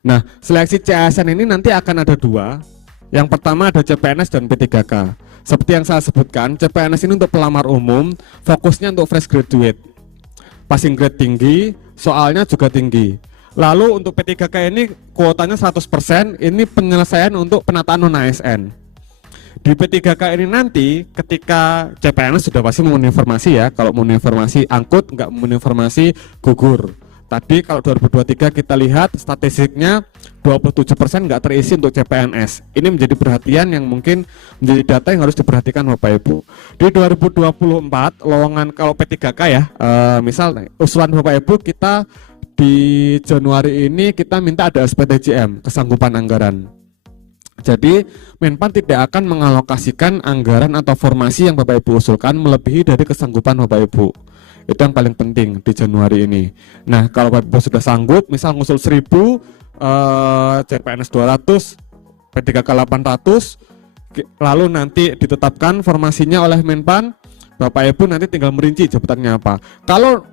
Nah, seleksi CASN ini nanti akan ada dua. Yang pertama ada CPNS dan P3K. Seperti yang saya sebutkan, CPNS ini untuk pelamar umum, fokusnya untuk fresh graduate. Passing grade tinggi, soalnya juga tinggi. Lalu untuk P3K ini kuotanya 100%, ini penyelesaian untuk penataan non-ASN. Di P3K ini nanti ketika CPNS sudah pasti memenuhi informasi ya, kalau memenuhi informasi angkut, nggak memenuhi informasi gugur. Tadi kalau 2023 kita lihat statistiknya 27% nggak terisi untuk CPNS. Ini menjadi perhatian yang mungkin menjadi data yang harus diperhatikan Bapak Ibu. Di 2024 lowongan kalau P3K ya, misal usulan Bapak Ibu kita di Januari ini kita minta ada SPTJM, kesanggupan anggaran. Jadi Menpan tidak akan mengalokasikan anggaran atau formasi yang Bapak Ibu usulkan melebihi dari kesanggupan Bapak Ibu. Itu yang paling penting di Januari ini. Nah, kalau Bapak Ibu sudah sanggup, misal ngusul 1000, CPNS 200, P3K 800, lalu nanti ditetapkan formasinya oleh Menpan, Bapak Ibu nanti tinggal merinci jabatannya apa. Kalau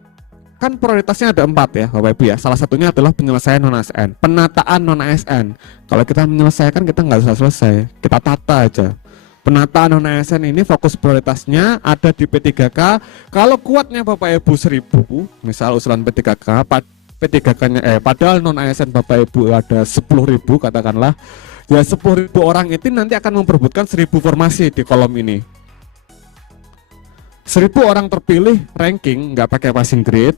kan prioritasnya ada 4 ya Bapak Ibu ya. Salah satunya adalah penyelesaian non-ASN, penataan non-ASN. Kalau kita menyelesaikan kita nggak selesai, kita tata aja. Penataan non-ASN ini fokus prioritasnya ada di P3K. Kalau kuatnya Bapak Ibu 1000, misal usulan P3K, P3K-nya padahal non-ASN Bapak Ibu ada 10.000 katakanlah, ya 10.000 orang itu nanti akan memperebutkan 1000 formasi di kolom ini. 1000 orang terpilih ranking nggak pakai passing grade,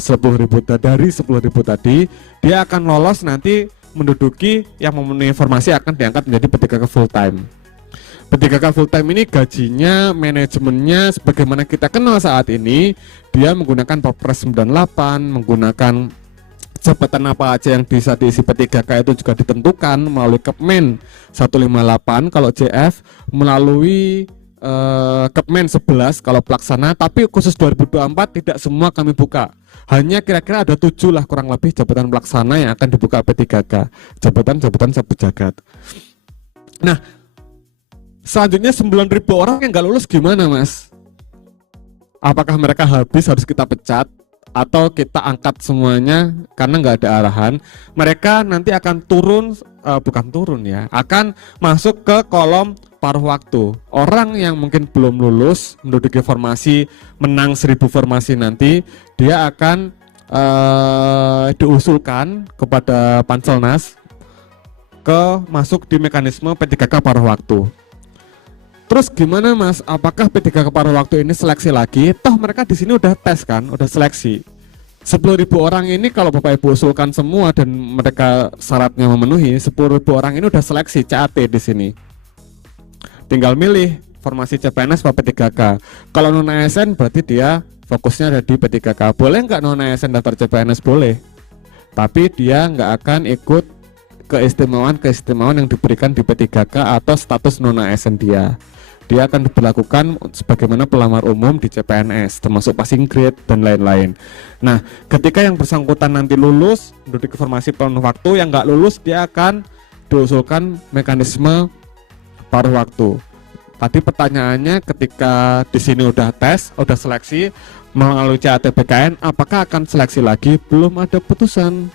10.000 dari 10.000 tadi dia akan lolos nanti menduduki yang memenuhi informasi akan diangkat menjadi P3K full time. P3K full time ini gajinya, manajemennya sebagaimana kita kenal saat ini, dia menggunakan Perpres 98, menggunakan jabatan apa aja yang bisa diisi P3K itu juga ditentukan melalui Kepmen 158 kalau JF, melalui Kepmen 11 kalau pelaksana, tapi khusus 2024 tidak semua kami buka. Hanya kira-kira ada 7 lah kurang lebih jabatan pelaksana yang akan dibuka P3K, jabatan-jabatan sepejagat. Nah, selanjutnya 9.000 orang yang nggak lulus gimana Mas? Apakah mereka habis harus kita pecat atau kita angkat semuanya karena nggak ada arahan? Mereka nanti akan turun, bukan turun ya, akan masuk ke kolom paruh waktu. Orang yang mungkin belum lulus menduduki formasi, menang 1000 formasi nanti, dia akan diusulkan kepada Panselnas ke masuk di mekanisme P3K paruh waktu. Terus gimana Mas? Apakah P3K paruh waktu ini seleksi lagi? Toh mereka di sini udah tes kan, udah seleksi. 10.000 orang ini kalau Bapak Ibu usulkan semua dan mereka syaratnya memenuhi, 10.000 orang ini udah seleksi CAT di sini. Tinggal milih formasi CPNS atau P3K. Kalau non ASN berarti dia fokusnya ada di P3K. Boleh nggak non ASN daftar CPNS? Boleh. Tapi dia nggak akan ikut keistimewaan yang diberikan di P3K atau status non ASN dia. Dia akan diberlakukan sebagaimana pelamar umum di CPNS, termasuk passing grade dan lain-lain. Nah, ketika yang bersangkutan nanti lulus, menduduki formasi penuh waktu, yang nggak lulus dia akan diusulkan mekanisme paruh waktu. Tadi pertanyaannya ketika di sini udah tes, udah seleksi melalui CAT BKN, apakah akan seleksi lagi? Belum ada putusan,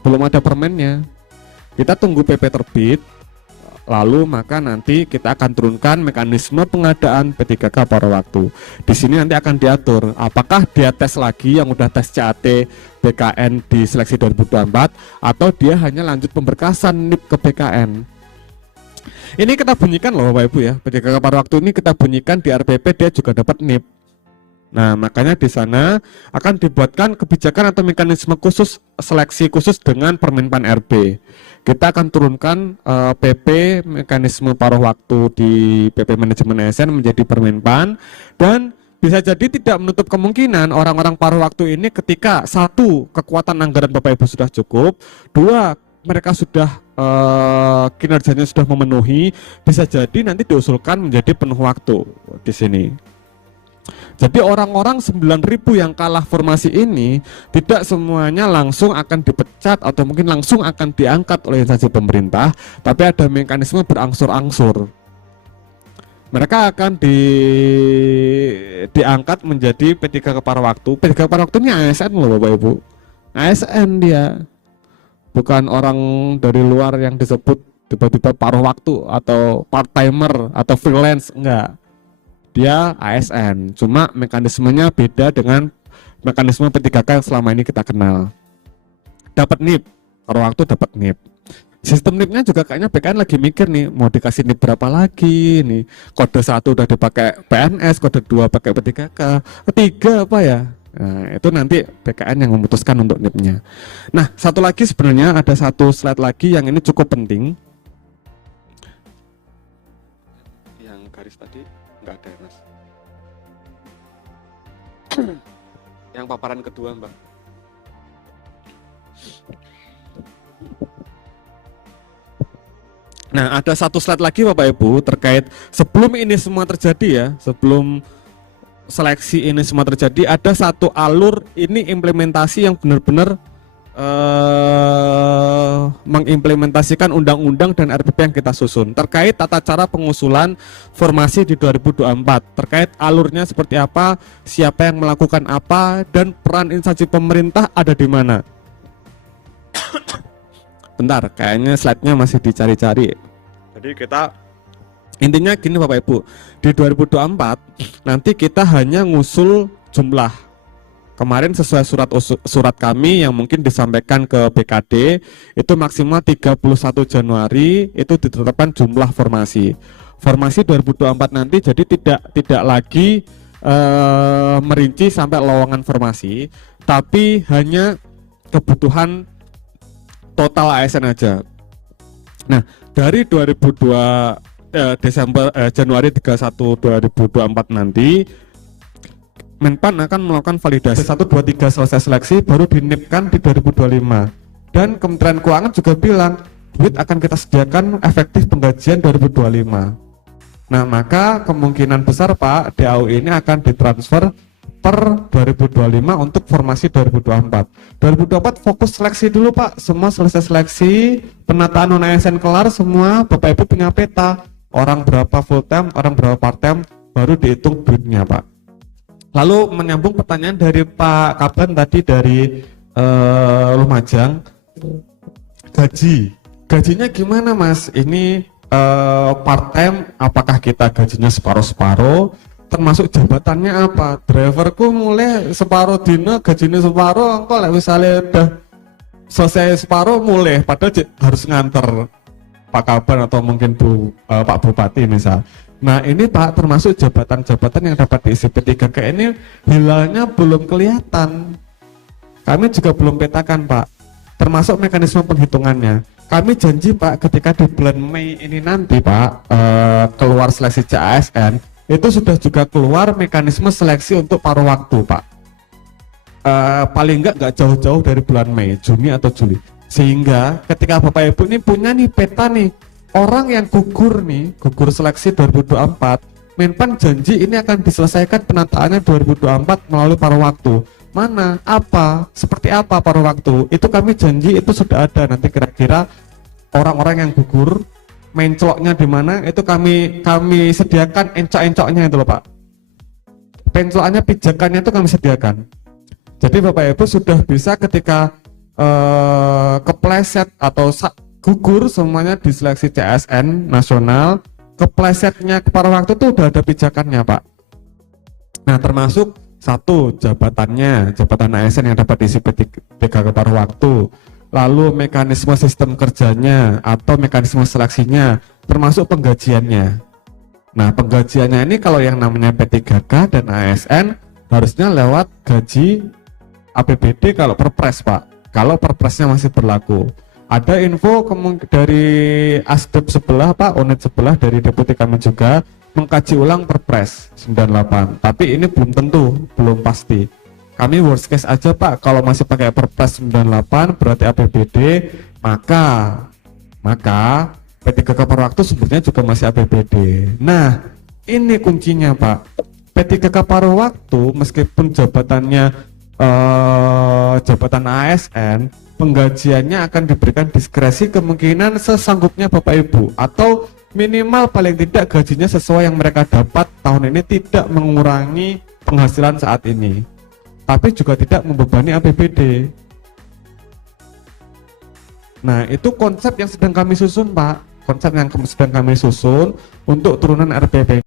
belum ada permennya. Kita tunggu PP terbit, lalu maka nanti kita akan turunkan mekanisme pengadaan P3K paruh waktu. Di sini nanti akan diatur apakah dia tes lagi yang udah tes CAT BKN di seleksi 2024 atau dia hanya lanjut pemberkasan NIP ke BKN. Ini kita bunyikan loh Bapak Ibu ya, P3K paruh waktu ini kita bunyikan di RPP dia juga dapat NIP. Nah, makanya di sana akan dibuatkan kebijakan atau mekanisme khusus seleksi khusus dengan Permenpan RB. Kita akan turunkan PP mekanisme paruh waktu di PP manajemen ASN menjadi Permenpan, dan bisa jadi tidak menutup kemungkinan orang-orang paruh waktu ini ketika satu, kekuatan anggaran Bapak Ibu sudah cukup, dua, mereka sudah kinerjanya sudah memenuhi, bisa jadi nanti diusulkan menjadi penuh waktu di sini. Jadi orang-orang 9.000 yang kalah formasi ini tidak semuanya langsung akan dipecat atau mungkin langsung akan diangkat oleh instansi pemerintah, tapi ada mekanisme berangsur-angsur. Mereka akan diangkat menjadi P3K paruh waktu. P3K paruh waktu ini ASN loh Bapak Ibu. ASN dia. bukan orang dari luar yang disebut tiba-tiba paruh waktu atau part timer atau freelance, enggak. Dia ASN, cuma mekanismenya beda dengan mekanisme P3K yang selama ini kita kenal. Dapat NIP, paruh waktu dapat NIP. Sistem NIP-nya juga kayaknya BKN lagi mikir nih, mau dikasih NIP berapa lagi nih. Kode 1 udah dipakai PNS, kode 2 pakai P3K, ketiga apa ya? Nah, itu nanti BKN yang memutuskan untuk NIP-nya. Nah, satu lagi sebenarnya ada satu slide lagi yang ini cukup penting. Yang garis tadi nggak ada ya, Mas. Yang paparan kedua, Mbak. Nah, ada satu slide lagi Bapak Ibu terkait sebelum ini semua terjadi ya, sebelum seleksi ini semua terjadi, ada satu alur ini implementasi yang benar-benar mengimplementasikan undang-undang dan RPP yang kita susun terkait tata cara pengusulan formasi di 2024, terkait alurnya seperti apa, siapa yang melakukan apa, dan peran instansi pemerintah ada di mana. Bentar, kayaknya slide-nya masih dicari-cari. Jadi kita intinya gini Bapak Ibu, di 2024 nanti kita hanya ngusul jumlah. Kemarin sesuai surat kami yang mungkin disampaikan ke BKD itu maksimal 31 Januari itu ditetapkan jumlah formasi. Formasi 2024 nanti jadi tidak lagi merinci sampai lowongan formasi, tapi hanya kebutuhan total ASN aja. Nah, dari 2002 Januari 31 2024 nanti Menpan akan melakukan validasi 1 2 3 selesai seleksi baru dinipkan di 2025. Dan Kementerian Keuangan juga bilang duit akan kita sediakan efektif penggajian 2025. Nah, maka kemungkinan besar Pak DAU ini akan ditransfer per 2025 untuk formasi 2024. 2024 fokus seleksi dulu Pak, semua selesai seleksi, penataan non-ASN kelar semua, Bapak Ibu punya peta, orang berapa full time, orang berapa part time, baru dihitung duitnya Pak. Lalu menyambung pertanyaan dari Pak Kaban tadi dari Lumajang, gajinya gimana Mas? Ini part time, apakah kita gajinya separuh-separuh? Termasuk jabatannya apa? Driverku mulai separuh dino, gajinya separuh, engkau lah misalnya udah selesai separuh mulai, padahal harus nganter Pak Kaban atau mungkin Pak Bupati misal. Nah ini Pak, termasuk jabatan-jabatan yang dapat diisi P3K ini hilalnya belum kelihatan. Kami juga belum petakan Pak, termasuk mekanisme penghitungannya. Kami janji Pak, ketika di bulan Mei ini nanti Pak keluar seleksi CASN, itu sudah juga keluar mekanisme seleksi untuk paruh waktu Pak. Paling nggak jauh-jauh dari bulan Mei, Juni atau Juli. Sehingga ketika Bapak Ibu ini punya nih peta nih, orang yang gugur seleksi 2024, Menpan janji ini akan diselesaikan penataannya 2024 melalui paruh waktu. Mana, apa, seperti apa paruh waktu, itu kami janji itu sudah ada. Nanti kira-kira orang-orang yang gugur, mencoloknya di mana, itu kami sediakan encok-encoknya itu loh Pak. Pencolannya, pijakannya itu kami sediakan. Jadi Bapak Ibu sudah bisa ketika kepleset atau gugur semuanya di seleksi CASN nasional, keplesetnya ke paruh waktu itu udah ada pijakannya Pak. Nah termasuk satu jabatan ASN yang dapat diisi P3K paruh waktu, lalu mekanisme sistem kerjanya atau mekanisme seleksinya, termasuk penggajiannya. Nah penggajiannya ini kalau yang namanya P3K dan ASN harusnya lewat gaji APBD kalau perpres Pak, kalau perpresnya masih berlaku. Ada info dari Asdep sebelah Pak, unit sebelah dari deputi kami juga mengkaji ulang Perpres 98. Tapi ini belum tentu, belum pasti. Kami worst case aja Pak, kalau masih pakai Perpres 98 berarti APBD, maka P3K paruh waktu sebenarnya juga masih APBD. Nah, ini kuncinya Pak. P3K paruh waktu meskipun jabatannya jabatan ASN, penggajiannya akan diberikan diskresi kemungkinan sesanggupnya Bapak Ibu, atau minimal paling tidak gajinya sesuai yang mereka dapat tahun ini, tidak mengurangi penghasilan saat ini, tapi juga tidak membebani APBD. Nah, itu konsep yang sedang kami susun, Pak. Konsep yang sedang kami susun untuk turunan RPP.